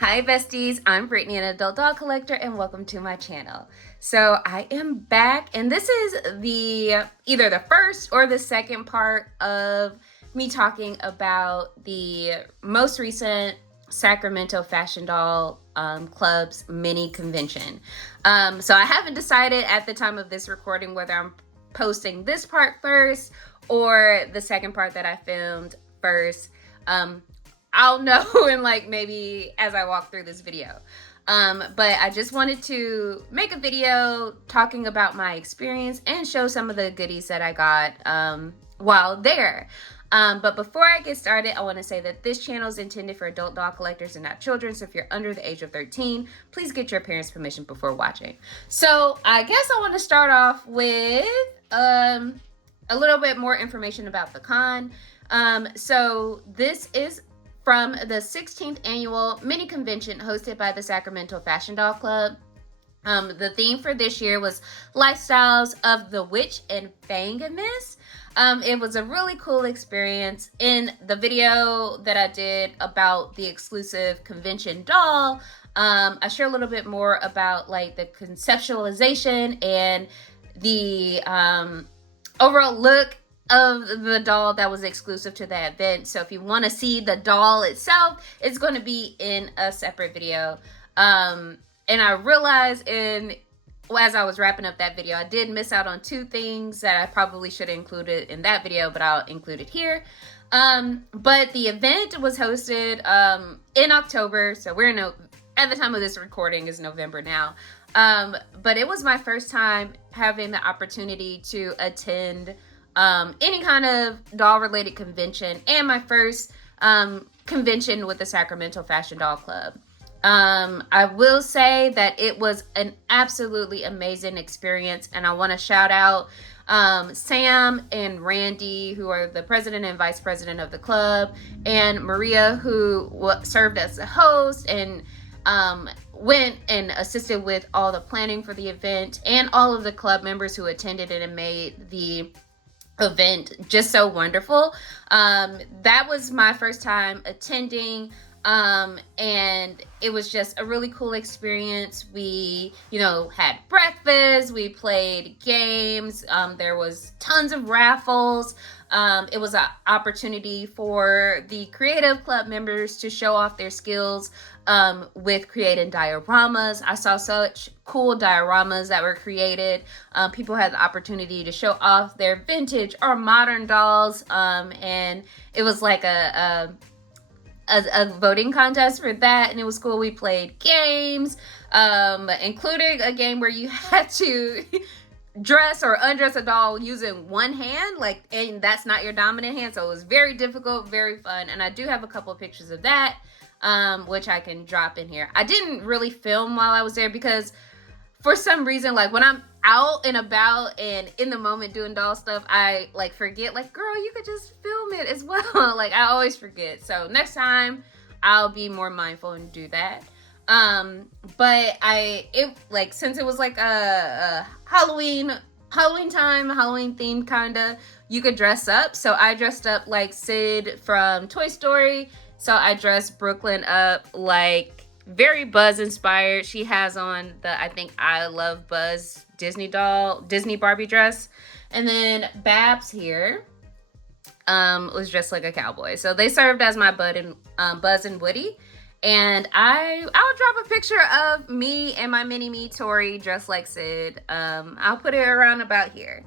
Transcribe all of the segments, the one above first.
Hi besties, I'm Brittany, an adult doll collector, and welcome to my channel. So I am back, and this is either the first or the second part of me talking about the most recent Sacramento Fashion Doll Club's mini convention. So I haven't decided at the time of this recording whether I'm posting this part first or the second part that I filmed first. I'll know in maybe as I walk through this video. But I just wanted to make a video talking about my experience and show some of the goodies that I got while there. But before I get started, I want to say that this channel is intended for adult doll collectors and not children. So if you're under the age of 13, please get your parents' permission before watching. So I guess I want to start off with a little bit more information about the con. So this is from the 16th annual mini convention hosted by the Sacramento Fashion Doll Club. The theme for this year was Lifestyles of the Witch and Fangamous. It was a really cool experience. In the video that I did about the exclusive convention doll, I share a little bit more about the conceptualization and the overall look of the doll that was exclusive to that event. So if you want to see the doll itself, it's going to be in a separate video. And I realized as I was wrapping up that video, I did miss out on two things that I probably should have included in that video, but I'll include it here. But the event was hosted in October, so at the time of this recording is November now. But it was my first time having the opportunity to attend any kind of doll related convention, and my first convention with the Sacramento Fashion Doll Club. I will say that it was an absolutely amazing experience, and I want to shout out Sam and Randy, who are the president and vice president of the club, and Maria, who served as the host and went and assisted with all the planning for the event, and all of the club members who attended it and made the event just so wonderful. That was my first time attending, and it was just a really cool experience. We had breakfast, we played games, there was tons of raffles. It was an opportunity for the creative club members to show off their skills with creating dioramas. I saw such cool dioramas that were created. People had the opportunity to show off their vintage or modern dolls, and it was like a voting contest for that, and it was cool. We played games, including a game where you had to dress or undress a doll using one hand, and that's not your dominant hand, so it was very difficult, very fun. And I do have a couple of pictures of that, which I can drop in here. I didn't really film while I was there because for some reason, when I'm out and about and in the moment doing doll stuff, I forget, girl, you could just film it as well. I always forget. So next time I'll be more mindful and do that. But since it was a Halloween time, Halloween themed kinda, you could dress up. So I dressed up like Sid from Toy Story. So I dressed Brooklyn up very Buzz inspired. She has on the I think I Love Buzz Disney Barbie dress. And then Babs here was dressed like a cowboy. So they served as my Buzz and Woody. And I'll drop a picture of me and my mini me Tori dressed like Sid. I'll put it around about here.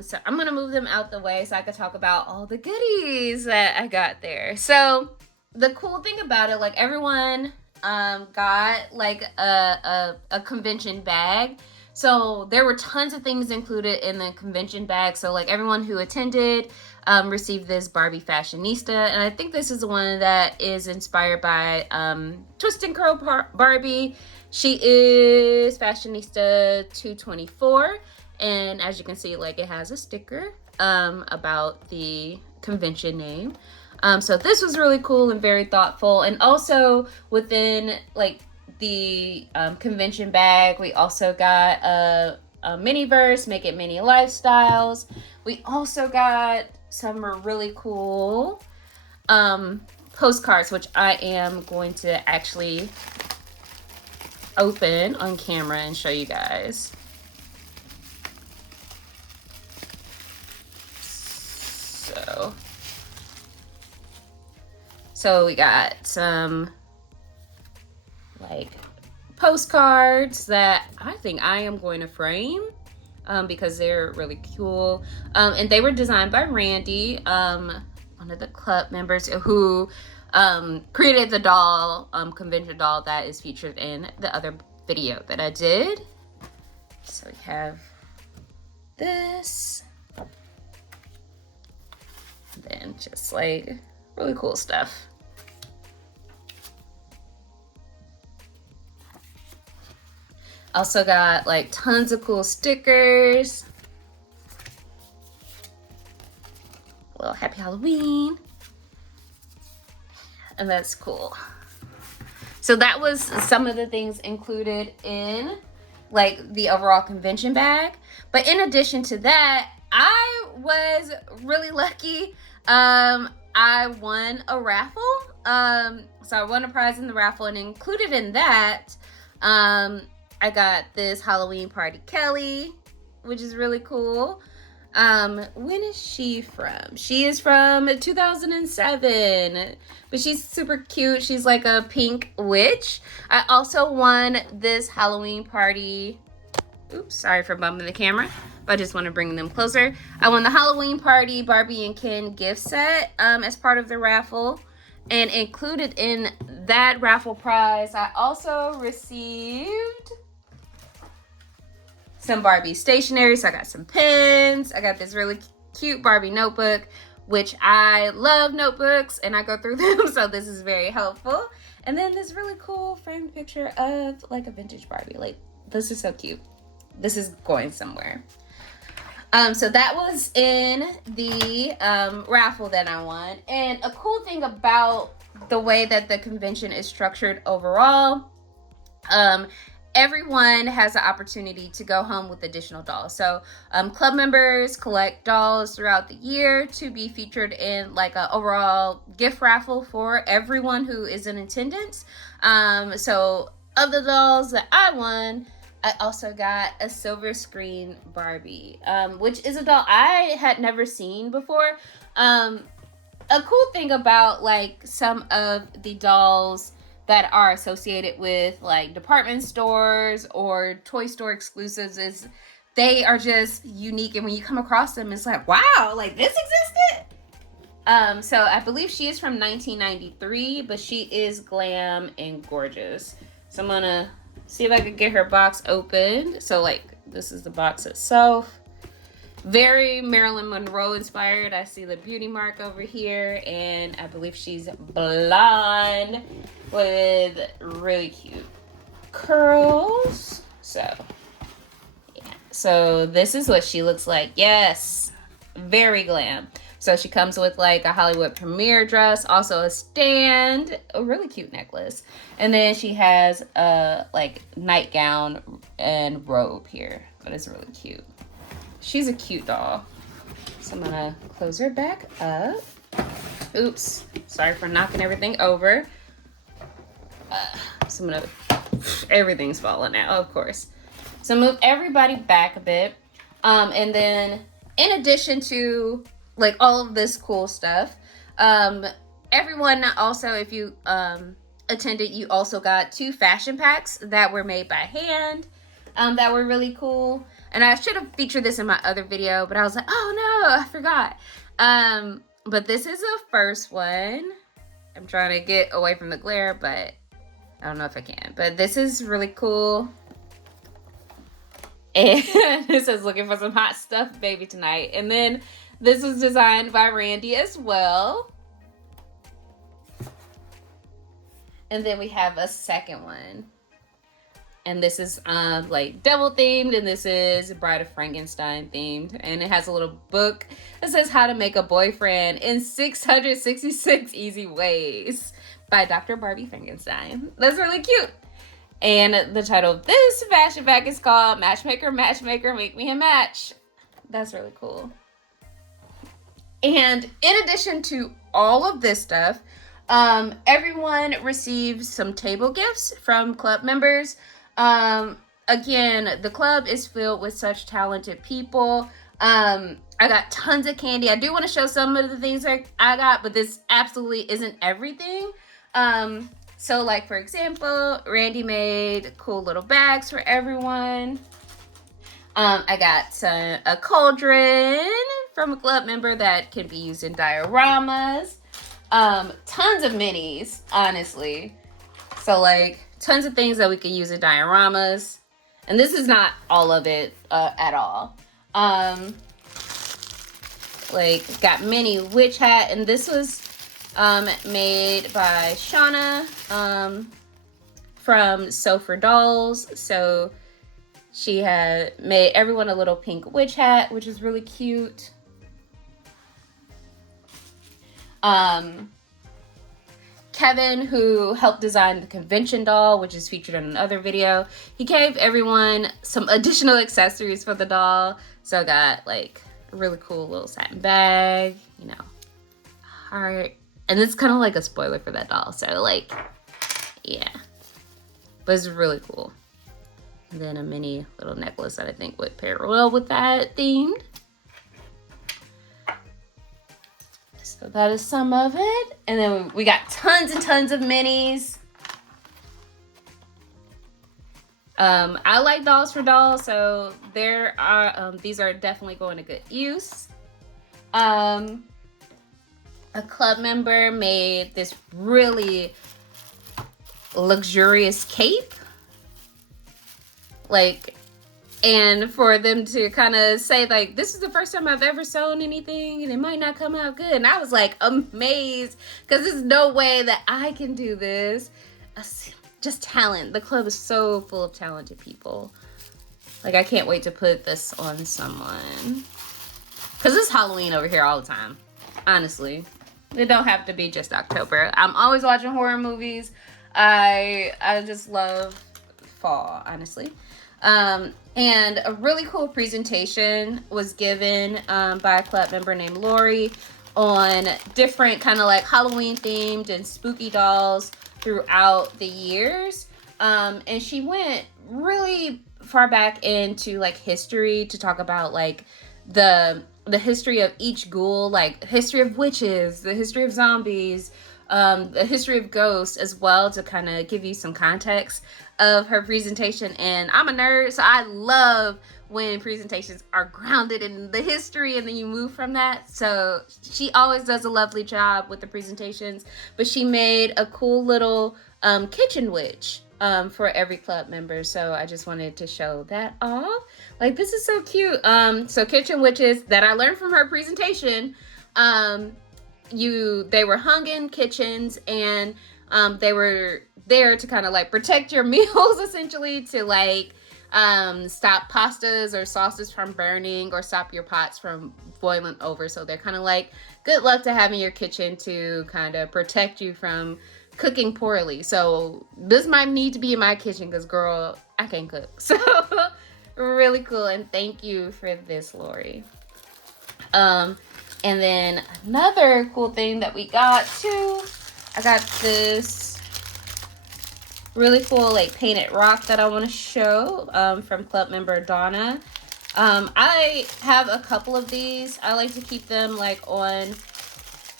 So I'm gonna move them out the way so I could talk about all the goodies that I got there. So the cool thing about it, everyone got a convention bag. So there were tons of things included in the convention bag. So everyone who attended received this Barbie Fashionista. And I think this is the one that is inspired by Twist and Curl Barbie. She is Fashionista 224. And as you can see, it has a sticker about the convention name. So this was really cool and very thoughtful. And also within the convention bag, we also got a mini verse, Make It Mini Lifestyles. We also got some really cool postcards, which I am going to actually open on camera and show you guys. So we got some like postcards that I think I am going to frame because they're really cool. And they were designed by Randy, one of the club members who created the doll, convention doll that is featured in the other video that I did. So we have this. And then just like really cool stuff. Also got like tons of cool stickers. A little happy Halloween. And that's cool. So that was some of the things included in like the overall convention bag. But in addition to that, I was really lucky. I won a raffle. So I won a prize in the raffle, and included in that, I got this Halloween Party Kelly, which is really cool. When is she from? She is from 2007, but she's super cute. She's like a pink witch. I also won this Halloween Party. Oops, sorry for bumping the camera, but I just want to bring them closer. I won the Halloween Party Barbie and Ken gift set as part of the raffle. And included in that raffle prize, I also received some Barbie stationery. So I got some pens. I got this really cute Barbie notebook, which I love notebooks and I go through them. So this is very helpful. And then this really cool framed picture of like a vintage Barbie. Like, this is so cute. This is going somewhere. So that was in the raffle that I won. And a cool thing about the way that the convention is structured overall, everyone has the opportunity to go home with additional dolls. So club members collect dolls throughout the year to be featured in like an overall gift raffle for everyone who is in attendance. So of the dolls that I won, I also got a silver screen Barbie, which is a doll I had never seen before. A cool thing about like some of the dolls that are associated with like department stores or toy store exclusives is they are just unique, and when you come across them, it's like, wow, like this existed. So I believe she is from 1993, but she is glam and gorgeous. So I'm gonna see if I could get her box opened. So like this is the box itself. Very Marilyn Monroe inspired. I see the beauty mark over here, and I believe she's blonde with really cute curls. So yeah, so this is what she looks like. Yes, very glam. So she comes with like a Hollywood premiere dress, also a stand, a really cute necklace, and then she has a like nightgown and robe here. But it's really cute. She's a cute doll. So I'm gonna close her back up. Oops, sorry for knocking everything over. So I'm gonna, everything's falling out, of course. So move everybody back a bit. And then in addition to like all of this cool stuff, everyone also, if you attended, you also got 2 fashion packs that were made by hand, that were really cool. And I should have featured this in my other video, but I was like, oh no, I forgot. But this is the first one. I'm trying to get away from the glare, but I don't know if I can. But this is really cool. And it says, looking for some hot stuff, baby, tonight. And then this was designed by Randy as well. And then we have a second one. And this is like devil themed, and this is Bride of Frankenstein themed. And it has a little book that says how to make a boyfriend in 666 easy ways by Dr. Barbie Frankenstein. That's really cute. And the title of this fashion bag is called Matchmaker, Matchmaker, Make Me a Match. That's really cool. And in addition to all of this stuff, everyone received some table gifts from club members. Again, the club is filled with such talented people. I got tons of candy. I do want to show some of the things I got, but this absolutely isn't everything. So like, for example, Randy made cool little bags for everyone. I got a cauldron from a club member that can be used in dioramas. Tons of minis, honestly. So like, tons of things that we can use in dioramas. And this is not all of it at all. Like, got mini witch hat, and this was made by Shauna from Sew for Dolls. So she had made everyone a little pink witch hat, which is really cute. Kevin, who helped design the convention doll, which is featured in another video, he gave everyone some additional accessories for the doll. So I got like a really cool little satin bag, you know, heart. And it's kind of like a spoiler for that doll. So like, yeah, but it's really cool. And then a mini little necklace that I think would pair well with that themed. So that is some of it. And then we got tons and tons of minis. I like dolls for dolls, so there are these are definitely going to good use. A club member made this really luxurious cape. Like, and for them to kind of say, like, this is the first time I've ever sewn anything and it might not come out good. And I was like amazed, because there's no way that I can do this. Just talent. The club is so full of talented people. Like, I can't wait to put this on someone. Because it's Halloween over here all the time. Honestly. It don't have to be just October. I'm always watching horror movies. I just love fall, honestly. And a really cool presentation was given by a club member named Lori on different kind of like Halloween themed and spooky dolls throughout the years. And she went really far back into like history to talk about like the history of each ghoul, like history of witches, the history of zombies, the history of ghosts as well, to kind of give you some context of her presentation. And I'm a nerd, so I love when presentations are grounded in the history and then you move from that. So she always does a lovely job with the presentations. But she made a cool little kitchen witch for every club member. So I just wanted to show that off. Like, this is so cute. So kitchen witches that I learned from her presentation, they were hung in kitchens, and they were there to kind of like protect your meals, essentially, to like stop pastas or sauces from burning or stop your pots from boiling over. So they're kind of like good luck to have in your kitchen to kind of protect you from cooking poorly. So this might need to be in my kitchen because, girl, I can't cook. So really cool, and thank you for this, Lori. And then another cool thing that we got too, I got this really cool like painted rock that I want to show from club member Donna. I have a couple of these. I like to keep them like on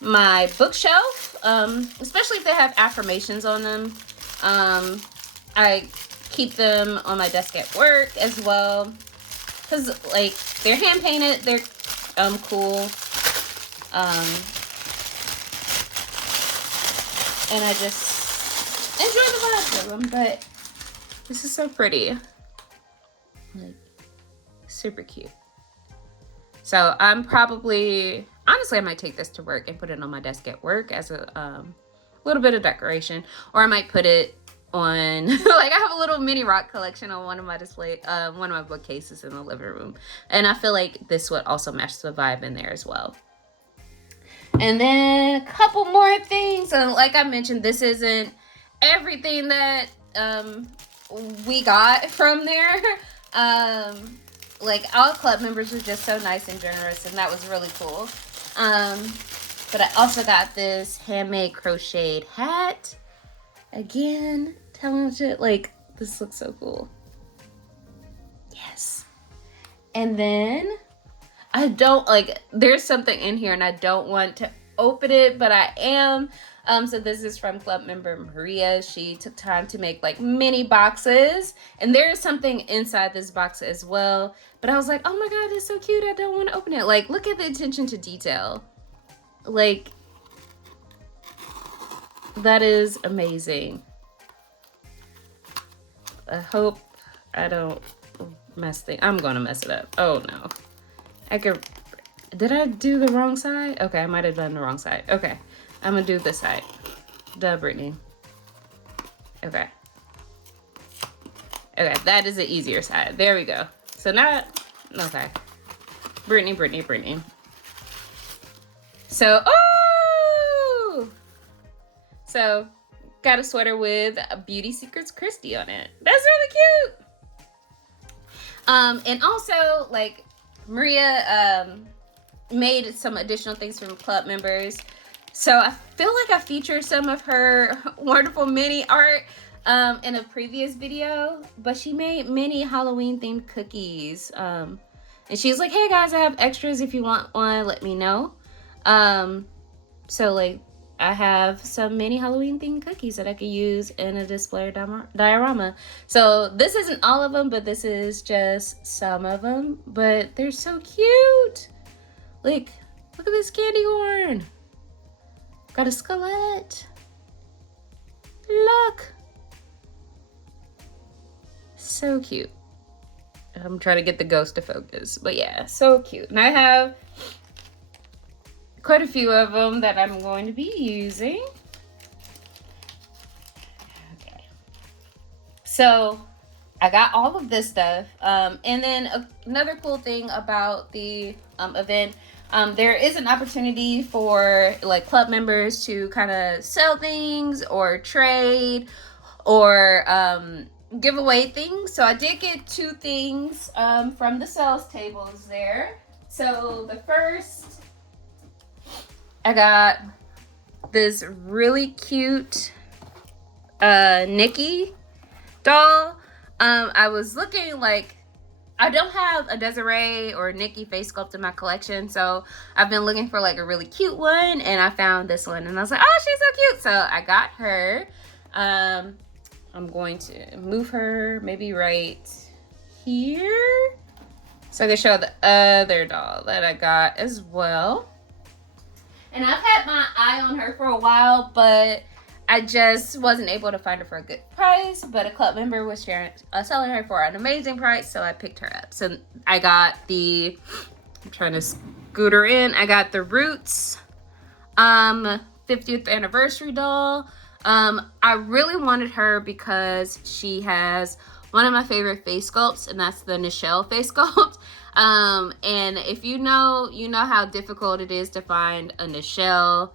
my bookshelf, especially if they have affirmations on them. I keep them on my desk at work as well, because like they're hand painted, they're cool, and I just enjoy the vibes of them. But this is so pretty, like super cute. So I'm probably, honestly, I might take this to work and put it on my desk at work as a little bit of decoration, or I might put it on like I have a little mini rock collection on one of my one of my bookcases in the living room, and I feel like this would also match the vibe in there as well. And then a couple more things. So like I mentioned, this isn't everything that we got from there. like all club members were just so nice and generous, and that was really cool. But I also got this handmade crocheted hat. Again, talented. Like, this looks so cool. Yes. And then I don't, like, there's something in here and I don't want to open it, but I am. So this is from club member Maria. She took time to make like mini boxes, and there is something inside this box as well. But I was like, oh my god, that's so cute. I don't want to open it. Like, look at the attention to detail. Like, that is amazing. I hope I don't mess things. I'm gonna mess it up. Oh no. Did I do the wrong side? Okay, I might have done the wrong side. Okay, I'm gonna do this side. Duh, Brittany. Okay. Okay, that is the easier side. There we go. So now, okay. Brittany. So, oh! So, got a sweater with Beauty Secrets Christy on it. That's really cute. And also, like, Maria made some additional things from club members. So I feel like I featured some of her wonderful mini art in a previous video, but she made mini Halloween themed cookies. And she's like, hey guys, I have extras. If you want one, let me know. So like, I have some mini Halloween themed cookies that I could use in a display diorama. So this isn't all of them, but this is just some of them. But they're so cute. Like, look at this candy corn. Got a skeleton. Look. So cute. I'm trying to get the ghost to focus. But yeah, so cute. And I have quite a few of them that I'm going to be using. Okay. So I got all of this stuff. And then another cool thing about the event, there is an opportunity for like club members to kind of sell things or trade or give away things. So I did get 2 things from the sales tables there. So the first, I got this really cute Nikki doll. I was looking like, I don't have a Desiree or Nikki face sculpt in my collection, so I've been looking for like a really cute one, and I found this one, and I was like, oh, she's so cute. So I got her. I'm going to move her maybe right here so I can show the other doll that I got as well. And I've had my eye on her for a while, but I just wasn't able to find her for a good price. But a club member was selling her for an amazing price, so I picked her up. So I got the, I'm trying to scoot her in. I got the Roots 50th anniversary doll. I really wanted her because she has one of my favorite face sculpts, and that's the Nichelle face sculpt. And if you know how difficult it is to find a Nichelle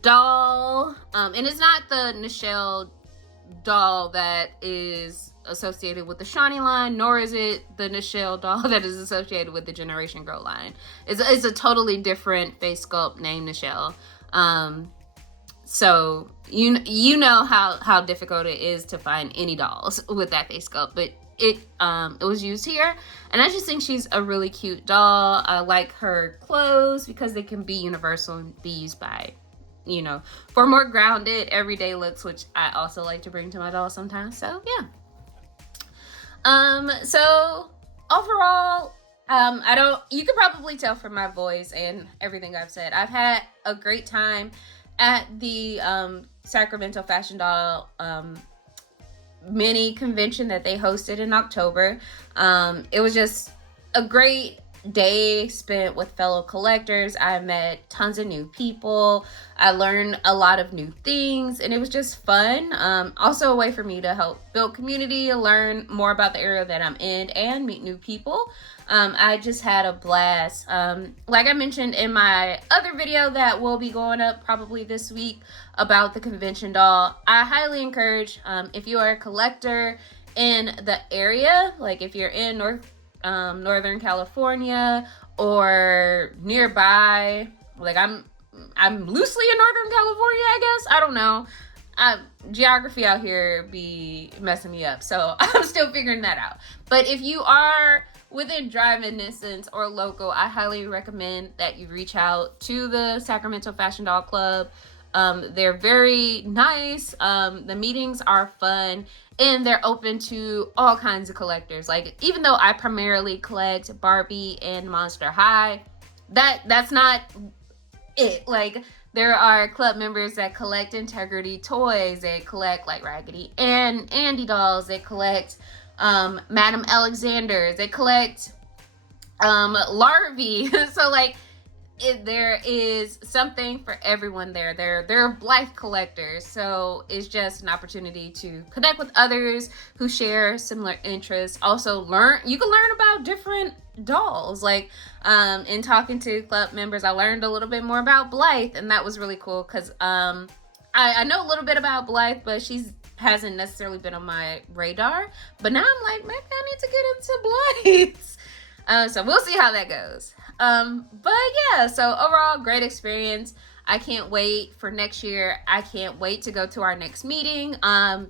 doll. And it's not the Nichelle doll that is associated with the Shawnee line, nor is it the Nichelle doll that is associated with the Generation Girl line. It's a totally different face sculpt named Nichelle. So you know how difficult it is to find any dolls with that face sculpt, but it was used here, and I just think she's a really cute doll. I like her clothes because they can be universal and be used by, you know, for more grounded everyday looks, which I also like to bring to my dolls sometimes. So yeah. So overall, you could probably tell from my voice and everything I've said, I've had a great time at the Sacramento Fashion Doll mini convention that they hosted in October. It was just a great day spent with fellow collectors. I met tons of new people. I learned a lot of new things, and it was just fun. Also a way for me to help build community, learn more about the area that I'm in, and meet new people. I just had a blast. Like I mentioned in my other video that will be going up probably this week about the convention doll, I highly encourage, if you are a collector in the area, like if you're in North Northern California or nearby. Like I'm loosely in Northern California, I guess. I don't know. Geography out here be messing me up, so I'm still figuring that out. But if you are within driving distance or local, I highly recommend that you reach out to the Sacramento Fashion Doll Club. They're very nice. The meetings are fun, and they're open to all kinds of collectors. Like, even though I primarily collect Barbie and Monster High, that's not it. Like, there are club members that collect Integrity toys. They collect like Raggedy and Andy dolls. They collect Madame Alexander's. They collect Larvae. So like there is something for everyone there. They're Blythe collectors, so it's just an opportunity to connect with others who share similar interests. Also, you can learn about different dolls. Like in talking to club members, I learned a little bit more about Blythe, and that was really cool because I know a little bit about Blythe, but she's hasn't necessarily been on my radar. But now I'm like, maybe I need to get into Blythe. So we'll see how that goes. But yeah, so overall, great experience. I can't wait for next year. I can't wait to go to our next meeting.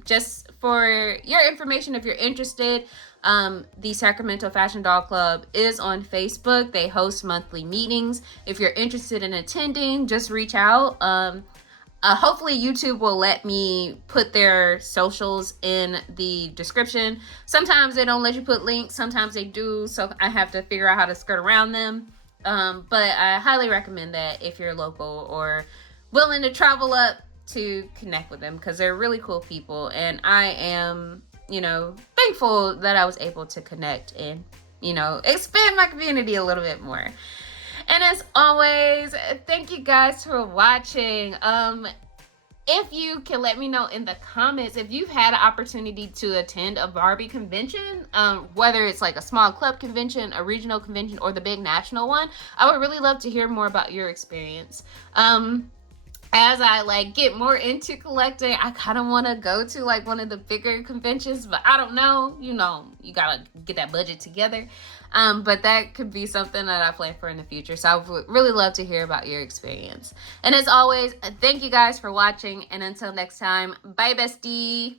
Just for your information, if you're interested, the Sacramento Fashion Doll Club is on Facebook. They host monthly meetings. If you're interested in attending, just reach out. Hopefully YouTube will let me put their socials in the description. Sometimes they don't let you put links, sometimes they do, so I have to figure out how to skirt around them. But I highly recommend that if you're local or willing to travel up to connect with them, because they're really cool people, and I am, thankful that I was able to connect and, expand my community a little bit more. And as always, thank you guys for watching. If you can let me know in the comments if you've had an opportunity to attend a Barbie convention, whether it's like a small club convention, a regional convention, or the big national one. I would really love to hear more about your experience. As I get more into collecting, I kind of want to go to one of the bigger conventions, but I don't know, you gotta get that budget together. But that could be something that I plan for in the future. So I would really love to hear about your experience. And as always, thank you guys for watching. And until next time, bye bestie.